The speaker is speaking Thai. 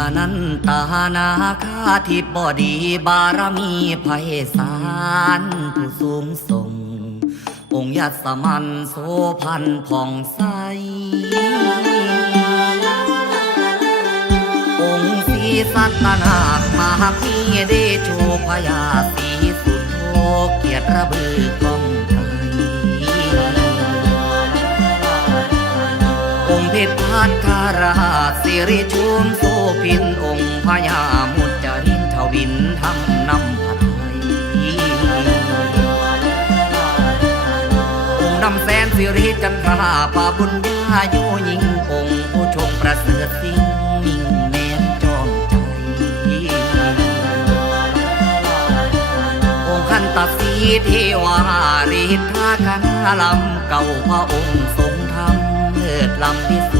อนันตานาคาทิบดีบารมีไพศาลผู้สูงส่งองค์ยศมันโสพันผ่องใสองค์ศรีสัตนาคมหามีเดโชพยาสีสุดโทเกียรติระบือกองไกลองค์เพชรพัฒนาราชสิริชุมโสพินองค์พญามุจจรินทวินทำนำผัดไทยองค์นำแสนสิริจันทราปาบุญญาโยยิ่งองค์ผู้ชงประเสริฐสิ่งมิ่งแม้นจอมใจองค์ขันตสีเทวาฤทธาคณาลำเก่าพระองค์ทรงธรรมเลิศลำพิสุ